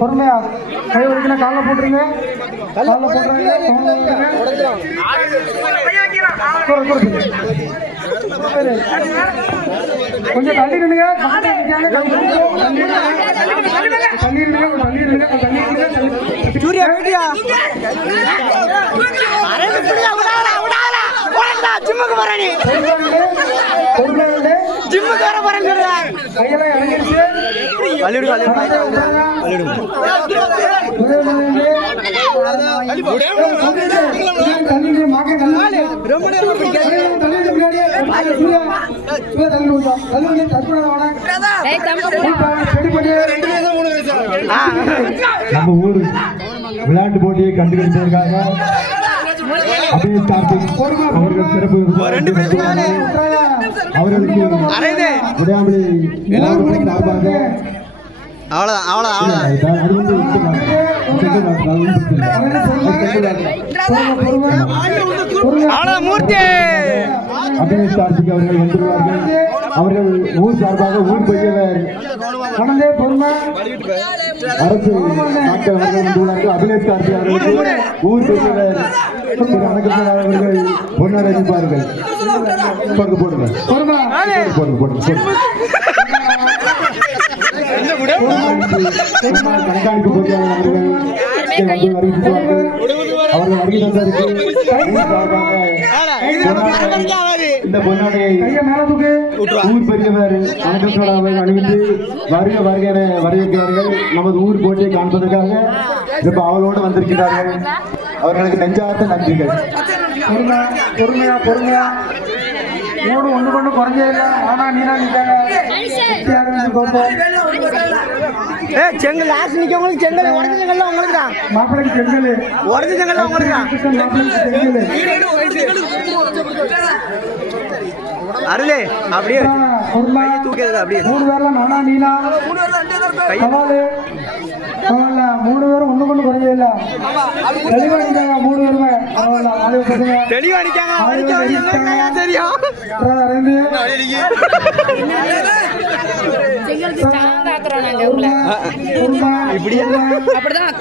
பொறுமையா கை வலிக்கல காலைல போட்டுருங்க. கொஞ்சம் தள்ளி நின்னுங்க. சூர்யா ஜிம்முக்கு போறேன். ஜிம்முக்கு வர போறேன். கையெல்லாம் இறங்கிடுச்சு. நம்ம ஊர் விளையாட்டு போட்டியை கண்டுபிடிப்பதற்காக அவர்கள் சிறப்பு அவர்களுக்கு விடாமலே சார்பாக அபினேஷ் கார்த்திக் அவர்கள் வந்துள்ளார்கள். அவர்கள் ஊர் சார்பாக ஊர் பெரியவர் அரசு டாக்டர் அவர்கள் வந்துள்ளார்கள். அபினேஷ் கார்த்திக் அவர்களுக்கு ஊர் பெரியவர் அவர்கள் பொன்னார் அறிவிப்பார்கள். போடுங்க கண்காணிப்பு பொறியாளர் அவர்கள் வருகை தந்ததற்கு இந்த பொன்னாடையை ஊர் பெரியவர் வணக்கத்தோடு அவர்கள் அணிவித்து வருக வருகிற வரவேற்கிறார்கள். நமது ஊர் போட்டியை காண்பதற்காக இப்ப அவளோடு வந்திருக்கிறார்கள். அவர்களுக்கு நெஞ்சார்த்த நன்றிகள். பொறுமையா மூணு ஒண்ணு கொண்டு குறைஞ்சே இல்லை. ஆனா நீனா நிக்காங்க. செங்கல் லாஸ்ட் நிக்கவங்களுக்கு செங்கல் உடஞ்ச செங்கல் உங்களுக்கு தான். மாப்பிளைக்கு செங்கல் உடஞ்ச செங்கல் உங்களுக்கு தான். அருளே அப்படியே தூக்கிறது அப்படியே. மூணு பேர்ல நானா நீனா சவாலு மூணு பேரும் ஒண்ணு கொண்டு குறைஞ்சே இல்லை. தெளிவா நிக்காங்க மூணு பேருமே. தெளிவா நிக்காங்க. தெரியும் அப்படிதான்